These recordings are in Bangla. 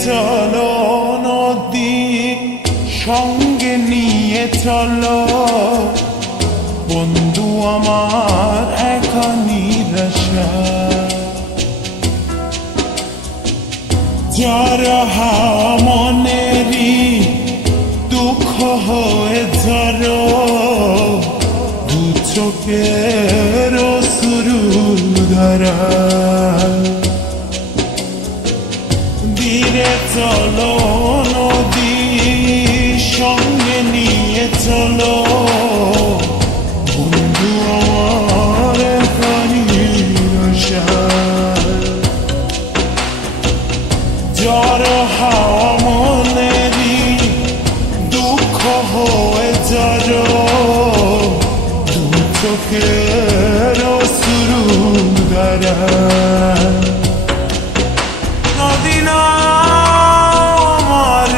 চলো নদী সঙ্গে নিয়ে চলো বন্ধু আমার একা নিরাশা যারা হাওয়া মনেরই দুঃখ হয়ে ঝরো দু চোখের অশ্রুর ধারা ধীরে চলো নদী সঙ্গে নিয়ে চলো বন্ধু আমার একা নিরাশা ঝড় হাওয়া মনেরই দুঃখ হয়ে ঝরো দু চোখের অশ্রু ধারা নদী না আমার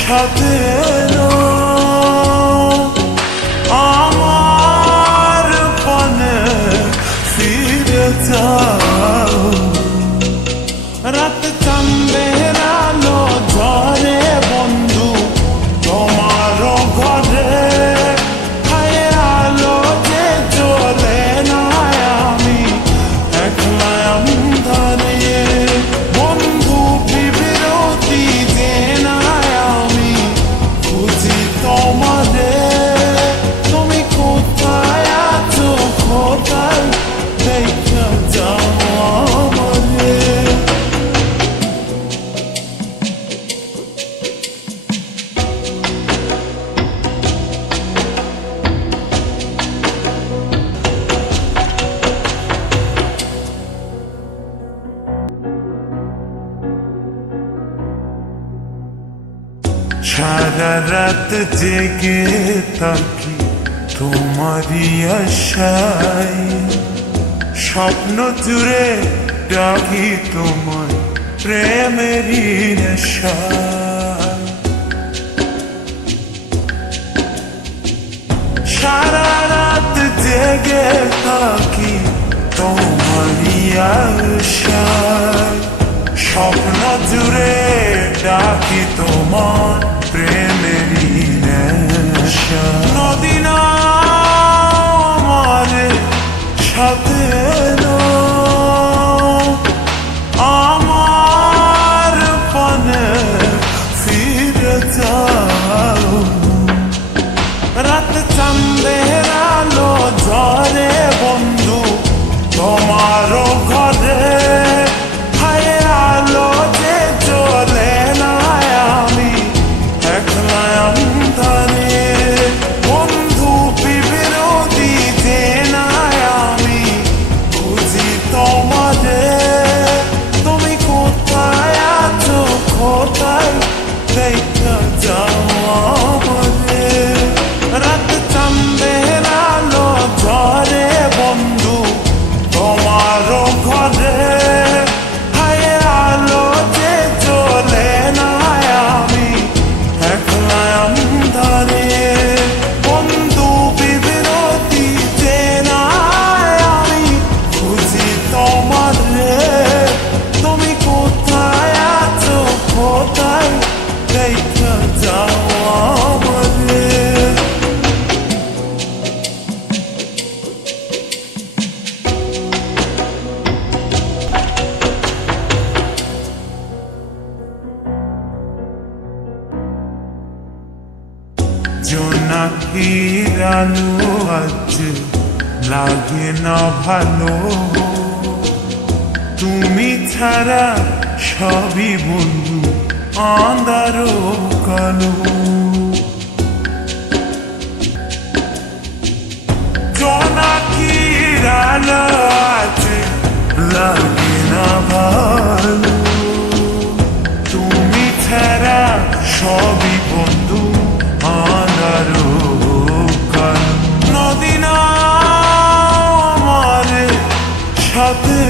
সাথে আমার পানে ফিরে যাও রাত চাঁদের আলো ঝরে বন্ধু তোমার ঘরে হায় আলো যে জ্বলে না আমি একলা অন্ধকারে বন্ধু বিরতি যে না আমি খুঁজি তোমারে তুমি কোথায় আছো কোথায় দেখা যাও আমারে সারা রাত জেগে থাকি তোমারই আশায় স্বপ্ন জুড়ে ডাকি তোমার প্রেমেরই নেশায় সারা রাত জেগে থাকি তোমারই আশায় স্বপ্ন জুড়ে ডাকি তোমার প্রেমেরই নেশা নদী না আমার সাথে আমার পানে ফিরে যাও রাত চাঁদের আলো ঝরে বন্ধু তোমার ঘরে হায় আলো যে জ্বলে না আমি একলা অন্ধকারে বন্ধু বিরতি যে না আমি খুঁজি তোমারে তুমি কোথায় আছো কোথায় দেখা যাও আমারে রাত চাঁদের আলো ঝরে বন্ধু তোমার ঘরে হায় আলো যে জ্বলে না আমি একলা অন্ধকারে বন্ধু বিরতি যে না আমি খুঁজি তোমারে তুমি কোথায় আছো কোথায় দেখা যাও আমারে জোনাকির আলো আজ লাগে না ভালো তুমি ছাড়া সবই বন্ধু আঁধারো কালো জোনাকির আলো আজ লাগে না ভালো তুমি ছাড়া সবই বন্ধু আঁধারো কালো নদী না আমার সাথে